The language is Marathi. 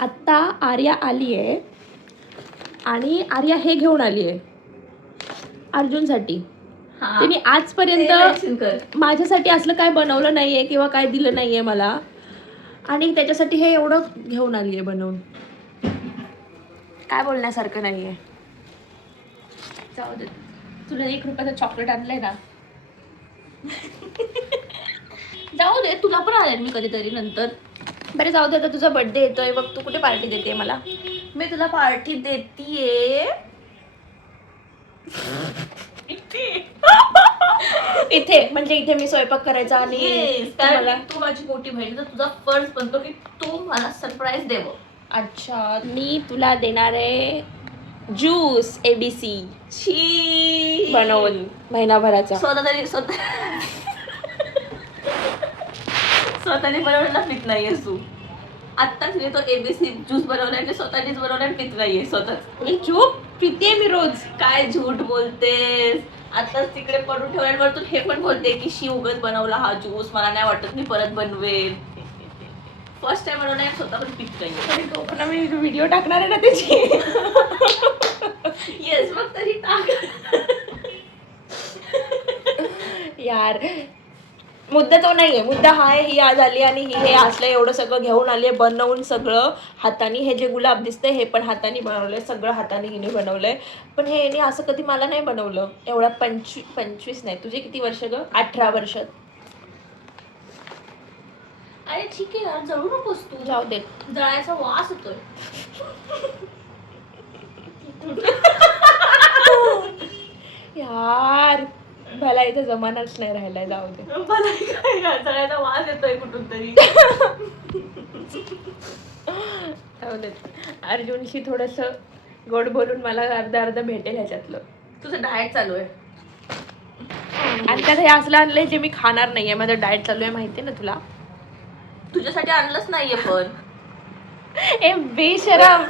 आत्ता आर्या आली आहे आणि आर्या हे घेऊन आली आहे अर्जुनसाठी. तिने आजपर्यंत माझ्यासाठी असलं काय बनवलं नाहीये किंवा काय दिलं नाहीये मला, आणि त्याच्यासाठी हे एवढं घेऊन आली आहे बनवून. काय बोलण्यासारखं नाहीये. जाऊ दे, तुला 1 रुपयाचं चॉकलेट आणलंय ना. जाऊ दे, तुला पण आणेल मी कधीतरी नंतर. बरे जाऊ दे, आता तुझा बर्थडे येतोय बघ, तू कुठे पार्टी देते मला? मी तुला पार्टी देतीये इथे, म्हणजे इथे मी स्वयंपाक करायचा आणि तू माझी मोठी बहीण, तर तुझा फर्ज बनतो की तू मला सरप्राईज देव. अच्छा, मी तुला देणार आहे ज्यूस ABC बनवून महिनाभराचा. स्वतःने बनवलेला पित नाहीयेस तू. आत्ताच मी तो ABC ज्यूस बनवलाय की स्वतःनीच बनवलाय, पित नाहीये स्वतःच. मी झोप पिते मी रोज. काय झूट बोलतेस. आताच तिकडे पडून ठेवल्यावर तू हे पण बोलते की शी उगाच बनवला हा ज्यूस, मला नाही वाटत मी परत बनवेल. फर्स्ट टाइम बनवलाय, स्वतः पण पित नाहीये. तो पण मी व्हिडिओ टाकणार आहे ना त्याची. येस, मग तरी टाक यार. मुद्दा तो नाहीये, मुद्दा हा आहे, ही आज आली आणि ही हे असलं एवढं सगळं घेऊन आली आहे बनवून, सगळं हाताने. हे जे गुलाब दिसतंय हे पण हाताने बनवलंय, सगळं हाताने हिने बनवलंय. पण हे हिने असं कधी मला नाही बनवलं. एवढा 25 नाही, तुझे किती वर्ष ग? 18 वर्षात. अरे ठीक आहे यार, जळू नकोस तू. जाऊ दे, जळायचा वास येतोय. यार भला इथे जमानाच नाही राहिलाय. जाऊ दे, मला काय जळायचा वास येतोय कुठून तरी. जाऊ दे. अर्जुनशी थोडस गोड बोलून मला अर्धा भेटेल ह्याच्यातलं. तुझं डाएट चालू आहे आणि त्यात हे असलं आणलंय जे मी खाणार नाहीये. माझं डाएट चालू आहे, माहितीये ना तुला. तुझ्यासाठी आणलंच नाहीये पण. ए बेशरम.